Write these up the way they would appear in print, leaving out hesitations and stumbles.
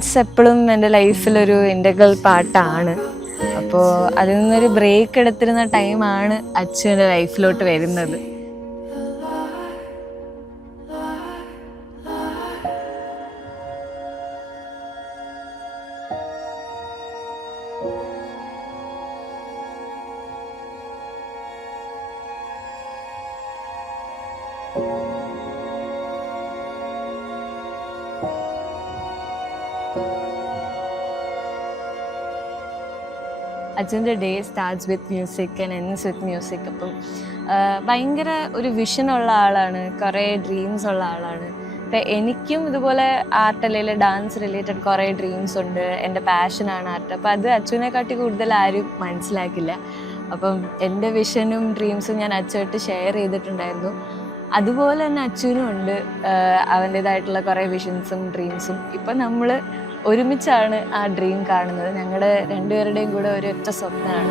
Dance എപ്പോഴും എൻ്റെ ലൈഫിലൊരു integral പാർട്ടാണ്. അപ്പോൾ അതിൽ നിന്നൊരു ബ്രേക്ക് എടുത്തിരുന്ന ടൈമാണ് അച്ചു എൻ്റെ ലൈഫിലോട്ട് വരുന്നത്. അച്ഛൻ്റെ day starts with music and ends with music. അപ്പം ഭയങ്കര ഒരു വിഷനുള്ള ആളാണ്, കുറേ ഡ്രീംസ് ഉള്ള ആളാണ്. അപ്പം എനിക്കും ഇതുപോലെ ആർട്ട് അല്ലെങ്കിൽ ഡാൻസ് റിലേറ്റഡ് കുറേ ഡ്രീംസ് ഉണ്ട്. എൻ്റെ പാഷനാണ് ആർട്ട്. അപ്പം അത് അച്ഛനെക്കാട്ടി കൂടുതൽ ആരും മനസ്സിലാക്കില്ല. അപ്പം എൻ്റെ വിഷനും ഡ്രീംസും ഞാൻ അച്ഛനായിട്ട് ഷെയർ ചെയ്തിട്ടുണ്ടായിരുന്നു. അതുപോലെ തന്നെ അച്ഛനും ഉണ്ട് അവൻ്റേതായിട്ടുള്ള കുറേ വിഷൻസും ഡ്രീംസും. ഇപ്പം നമ്മൾ ഒരുമിച്ചാണ് ആ ഡ്രീം കാണുന്നത്. ഞങ്ങളുടെ രണ്ടുപേരുടെയും കൂടെ ഒരൊറ്റ സ്വപ്നമാണ്.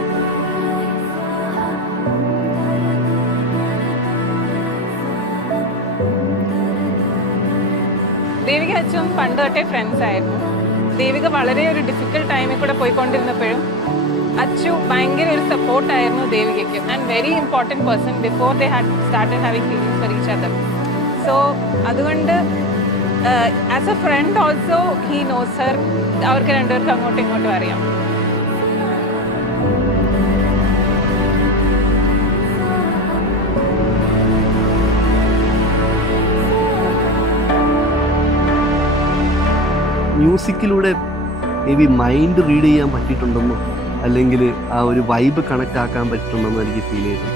ദേവിക അച്ഛൻ പണ്ട് തൊട്ടേ ഫ്രണ്ട്സ് ആയിരുന്നു. ദേവിക വളരെ ഒരു ഡിഫിക്കൽട്ട് ടൈമിൽ കൂടെ പോയിക്കൊണ്ടിരുന്നപ്പോഴും അച്ചു ഭയങ്കര ഒരു സപ്പോർട്ടായിരുന്നു ദേവികയ്ക്ക്. And very important person before they had started having feelings for each other. So അതുകൊണ്ട് as a friend also he knows her. അവർക്ക് രണ്ടുപേർക്കും അങ്ങോട്ടും ഇങ്ങോട്ടും അറിയാം. മ്യൂസിക്കിലൂടെ മേ ബി മൈൻഡ് റീഡ് ചെയ്യാൻ പറ്റിയിട്ടുണ്ടെന്നോ അല്ലെങ്കിൽ ആ ഒരു വൈബ് കണക്റ്റ് ആക്കാൻ പറ്റുന്നുണ്ടെന്നോ എനിക്ക് ഫീൽ ചെയ്തു.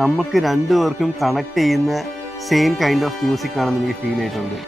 നമുക്ക് രണ്ടുപേർക്കും കണക്ട് ചെയ്യുന്ന സെയിം കൈൻഡ് ഓഫ് മ്യൂസിക് ആണെന്ന് എനിക്ക് ഫീൽ ചെയ്തിട്ടുണ്ട്.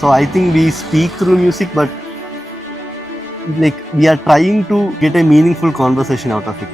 So I think we speak through music, but like we are trying to get a meaningful conversation out of it.